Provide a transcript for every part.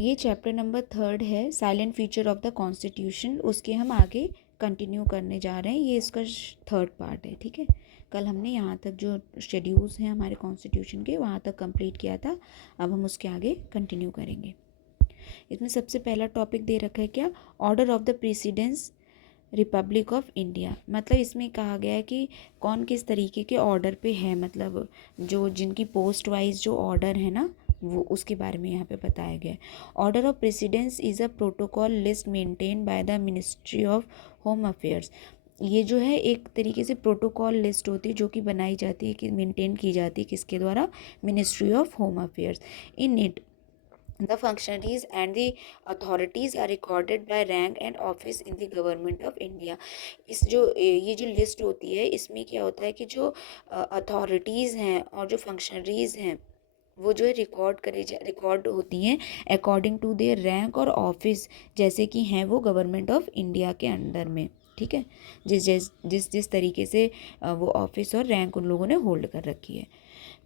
ये chapter number 3 है, silent feature of the constitution. उसके हम आगे कंटिन्यू करने जा रहे हैं। ये इसका 3rd पार्ट है, ठीक है। कल हमने यहाँ तक जो शेड्यूल्स हैं हमारे कॉन्स्टिट्यूशन के वहाँ तक कंप्लीट किया था। अब हम उसके आगे कंटिन्यू करेंगे। इसमें सबसे पहला टॉपिक दे रखा है क्या, order of the precedence Republic of India. मतलब इसमें कहा गया है कि कौन किस तरीके के ऑर्डर पे है, मतलब जो जिनकी पोस्ट वाइज जो ऑर्डर है ना, वो उसके बारे में यहाँ पे बताया गया है। Order of precedence is a protocol list maintain by the ministry of home affairs. ये जो है एक तरीके से प्रोटोकॉल लिस्ट होती है जो कि बनाई जाती है, कि मेंटेन की जाती है किसके द्वारा, ministry of home affairs. In it the functionaries and the authorities are recorded by rank and office in the government of India। इस जो ये जो लिस्ट होती है इसमें क्या होता है कि जो अथॉरिटीज़ हैं और जो फंक्शनरीज हैं वो जो है रिकॉर्ड होती हैं अकॉर्डिंग टू देयर रैंक और ऑफिस, जैसे कि हैं वो गवर्नमेंट ऑफ इंडिया के अंडर में, ठीक है। जिस तरीके से वो ऑफिस और रैंक उन लोगों ने होल्ड कर रखी है।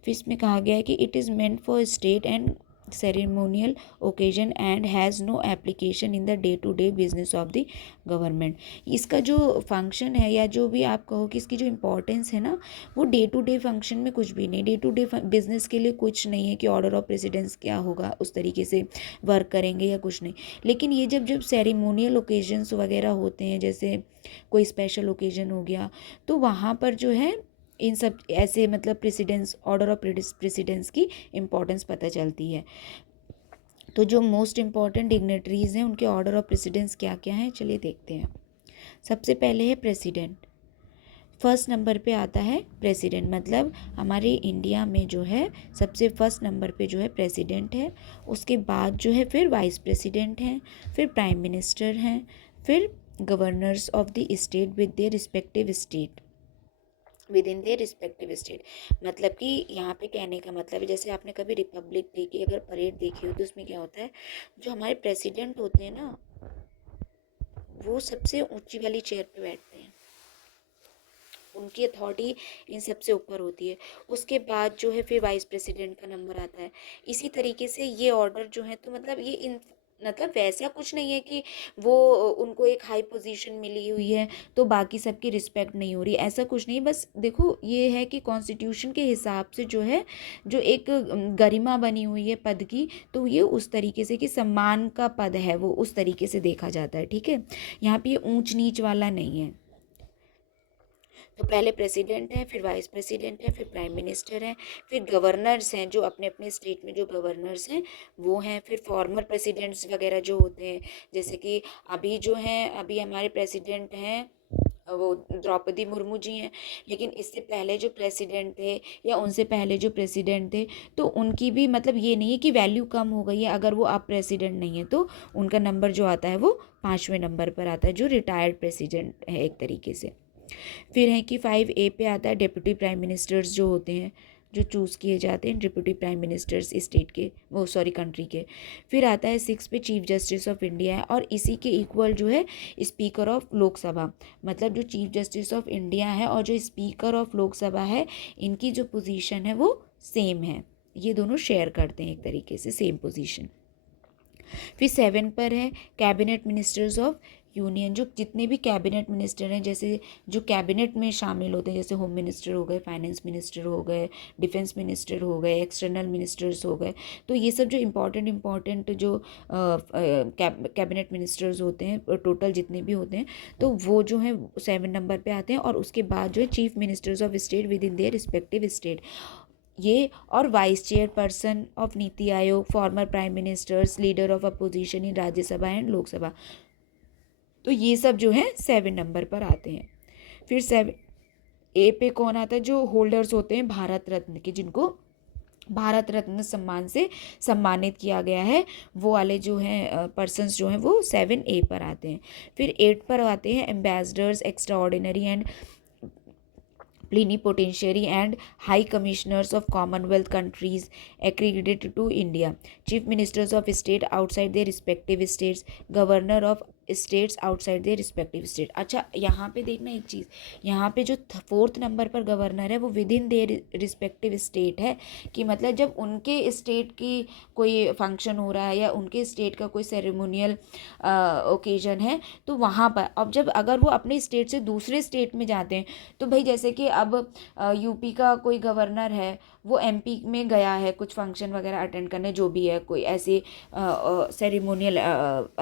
फिर इसमें कहा गया है कि it is meant for state and ceremonial occasion and has no application in the day to day business of the government। इसका जो फंक्शन है या जो भी आप कहो कि इसकी जो इम्पोर्टेंस है ना, वो डे टू डे फंक्शन में कुछ भी नहीं, डे टू डे बिजनेस के लिए कुछ नहीं है कि ऑर्डर ऑफ प्रेसिडेंस क्या होगा उस तरीके से वर्क करेंगे या कुछ नहीं। लेकिन ये जब जब सेरेमोनियल ओकेजन्स वगैरह होते हैं, जैसे कोई स्पेशल ओकेजन हो गया, तो वहाँ पर जो है इन सब ऐसे मतलब प्रेसिडेंस, ऑर्डर ऑफ प्रेसिडेंस की इम्पोर्टेंस पता चलती है। तो जो मोस्ट इम्पॉर्टेंट डिग्नेटरीज हैं उनके ऑर्डर ऑफ प्रेसिडेंस क्या क्या हैं, चलिए देखते हैं। सबसे पहले है प्रेसिडेंट। फर्स्ट नंबर पे आता है प्रेसिडेंट, मतलब हमारे इंडिया में जो है सबसे फर्स्ट नंबर पे जो है प्रेसिडेंट है। उसके बाद जो है फिर वाइस प्रेसिडेंट हैं, फिर प्राइम मिनिस्टर हैं, फिर governors of the state with their respective state, with in their respective state. मतलब कि यहाँ पे कहने का मतलब है, जैसे आपने कभी रिपब्लिक डे की अगर परेड देखी हो तो उसमें क्या होता है, जो हमारे प्रेसिडेंट होते हैं ना वो सबसे ऊंची वाली चेयर पे बैठते हैं, उनकी अथॉरिटी इन सबसे ऊपर होती है। उसके बाद जो है फिर वाइस प्रेसिडेंट का नंबर आता है। इसी तरीके से ये ऑर्डर जो है, तो मतलब ये इन मतलब वैसा कुछ नहीं है कि वो उनको एक हाई पोजीशन मिली हुई है तो बाकी सबकी रिस्पेक्ट नहीं हो रही, ऐसा कुछ नहीं। बस देखो ये है कि कॉन्स्टिट्यूशन के हिसाब से जो है जो एक गरिमा बनी हुई है पद की, तो ये उस तरीके से कि सम्मान का पद है, वो उस तरीके से देखा जाता है, ठीक है। यहाँ पे ये ऊंच नीच वाला नहीं है। तो पहले प्रेसिडेंट है, फिर वाइस प्रेसिडेंट है, फिर प्राइम मिनिस्टर है, फिर गवर्नर्स हैं, जो अपने अपने स्टेट में जो गवर्नर्स हैं वो हैं, फिर फॉर्मर प्रेसिडेंट्स वगैरह जो होते हैं, जैसे कि अभी जो हैं अभी हमारे प्रेसिडेंट हैं वो द्रौपदी मुर्मू जी हैं। लेकिन इससे पहले जो प्रेसिडेंट थे या उनसे पहले जो प्रेसिडेंट थे, तो उनकी भी मतलब ये नहीं है कि वैल्यू कम हो गई है अगर वो अब प्रेसिडेंट नहीं है, तो उनका नंबर जो आता है वो 5वें नंबर पर आता है, जो रिटायर्ड प्रेसिडेंट है एक तरीके से। फिर है कि 5A पे आता है डिप्टी प्राइम मिनिस्टर्स जो होते हैं, जो चूज़ किए जाते हैं डिप्टी प्राइम मिनिस्टर्स स्टेट के, वो सॉरी कंट्री के। फिर आता है 6 पे चीफ जस्टिस ऑफ इंडिया है, और इसी के इक्वल जो है स्पीकर ऑफ लोकसभा। मतलब जो चीफ जस्टिस ऑफ इंडिया है और जो स्पीकर ऑफ लोकसभा है, इनकी जो पोजीशन है वो सेम है, ये दोनों शेयर करते हैं एक तरीके से सेम पोजीशन। फिर 7 पर है कैबिनेट मिनिस्टर्स ऑफ यूनियन, जो जितने भी कैबिनेट मिनिस्टर हैं, जैसे जो कैबिनेट में शामिल होते हैं, जैसे होम मिनिस्टर हो गए, फाइनेंस मिनिस्टर हो गए, डिफेंस मिनिस्टर हो गए, एक्सटर्नल मिनिस्टर्स हो गए, तो ये सब जो इम्पॉर्टेंट जो कैबिनेट मिनिस्टर्स होते हैं टोटल जितने भी होते हैं, तो वो जो है 7 नंबर पे आते हैं। और उसके बाद जो है chief ministers of state with in their respective state, ये और vice chairperson of NITI Aayog, former prime ministers, leader of opposition in Rajya Sabha and Lok Sabha, तो ये सब जो है 7 नंबर पर आते हैं। फिर 7A पे कौन आता है, जो होल्डर्स होते हैं भारत रत्न के, जिनको भारत रत्न सम्मान से सम्मानित किया गया है, वो वाले जो हैं पर्सन्स जो हैं वो 7A पर आते हैं। फिर 8 पर आते हैं ambassadors, extra ordinary and plenipotentiary and high commissioners of commonwealth countries accredited to India, chief ministers of state outside their respective states, governor of states outside their respective state. अच्छा यहाँ पे देखना एक चीज़, यहाँ पे जो 4th नंबर पर governor है वो with in their respective state है, कि मतलब जब उनके स्टेट की कोई फंक्शन हो रहा है या उनके स्टेट का कोई सेरेमोनियल ओकेजन है तो वहाँ पर, अब जब अगर वो अपने स्टेट से दूसरे स्टेट में जाते हैं तो भाई जैसे कि अब यूपी का कोई गवर्नर है वो एमपी में गया है कुछ फंक्शन वगैरह अटेंड करने, जो भी है कोई ऐसे सेरेमोनियल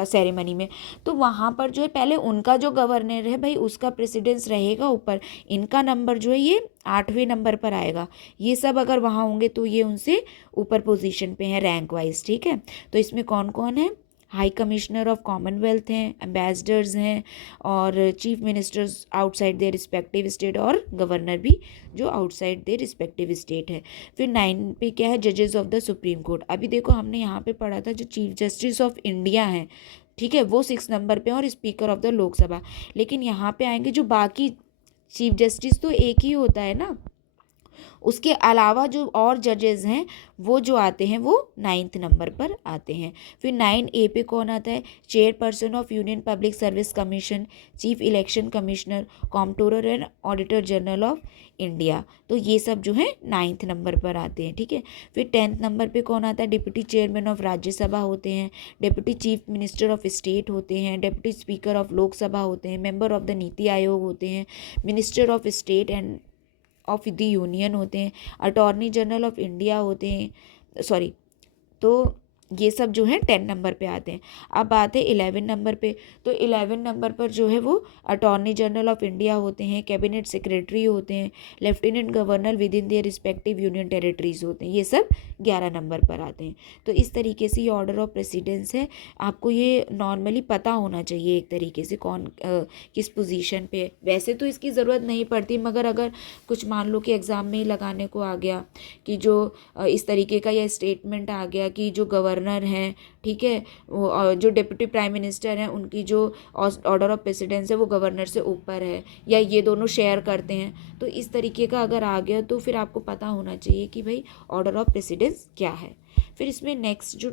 सेरेमनी में, तो वहाँ पर जो है पहले उनका जो गवर्नर है भाई उसका प्रेसिडेंस रहेगा ऊपर, इनका नंबर जो है ये 8वें नंबर पर आएगा। ये सब अगर वहाँ होंगे तो ये उनसे ऊपर पोजीशन पे हैं रैंक वाइज, ठीक है। तो इसमें कौन कौन है, हाई कमिश्नर ऑफ कॉमनवेल्थ हैं, एम्बेसडर्स हैं, और chief ministers outside their respective state, और गवर्नर भी जो आउटसाइड देयर रिस्पेक्टिव स्टेट है। फिर 9 पे क्या है, जजेस ऑफ द सुप्रीम कोर्ट। अभी देखो हमने यहाँ पे पढ़ा था जो चीफ जस्टिस ऑफ इंडिया है, ठीक है, वो 6 नंबर पे, और स्पीकर ऑफ द लोकसभा। लेकिन यहाँ पे आएंगे जो बाकी चीफ जस्टिस तो एक ही होता है ना, उसके अलावा जो और जजेस हैं वो जो आते हैं वो 9th नंबर पर आते हैं। फिर 9A पे कौन आता है, chairperson of union public service commission, chief election commissioner, comptroller and auditor general of India. तो ये सब जो है 9th नंबर पर आते हैं, ठीक है। फिर 10th नंबर पे कौन आता है, डिप्टी चेयरमैन ऑफ राज्यसभा होते हैं, deputy chief minister of state होते हैं, डिप्टी स्पीकर ऑफ लोकसभा होते हैं, member of the NITI Aayog होते हैं, minister of state end of the union होते हैं, अटॉर्नी जनरल ऑफ इंडिया होते हैं, सॉरी, तो ये सब जो है 10 नंबर पे आते हैं। अब बात है 11 नंबर पे, तो 11 नंबर पर जो है वो अटॉर्नी जनरल ऑफ इंडिया होते हैं, कैबिनेट सेक्रेटरी होते हैं, lieutenant governor with in their respective union territories होते हैं, ये सब 11 नंबर पर आते हैं। तो इस तरीके से ये ऑर्डर ऑफ प्रेसिडेंस है, आपको ये नॉर्मली पता होना चाहिए एक तरीके से कौन किस पोजीशन पे है। वैसे तो इसकी ज़रूरत नहीं पड़ती, मगर अगर कुछ मान लो कि एग्ज़ाम में ही लगाने को आ गया कि जो इस तरीके का यह स्टेटमेंट आ गया कि जो गवर्नर हैं, ठीक है, जो डिप्टी प्राइम मिनिस्टर हैं उनकी जो ऑर्डर ऑफ प्रेसिडेंस है वो गवर्नर से ऊपर है, या ये दोनों शेयर करते हैं, तो इस तरीके का अगर आ गया तो फिर आपको पता होना चाहिए कि भाई ऑर्डर ऑफ प्रेसिडेंस क्या है। फिर इसमें नेक्स्ट जो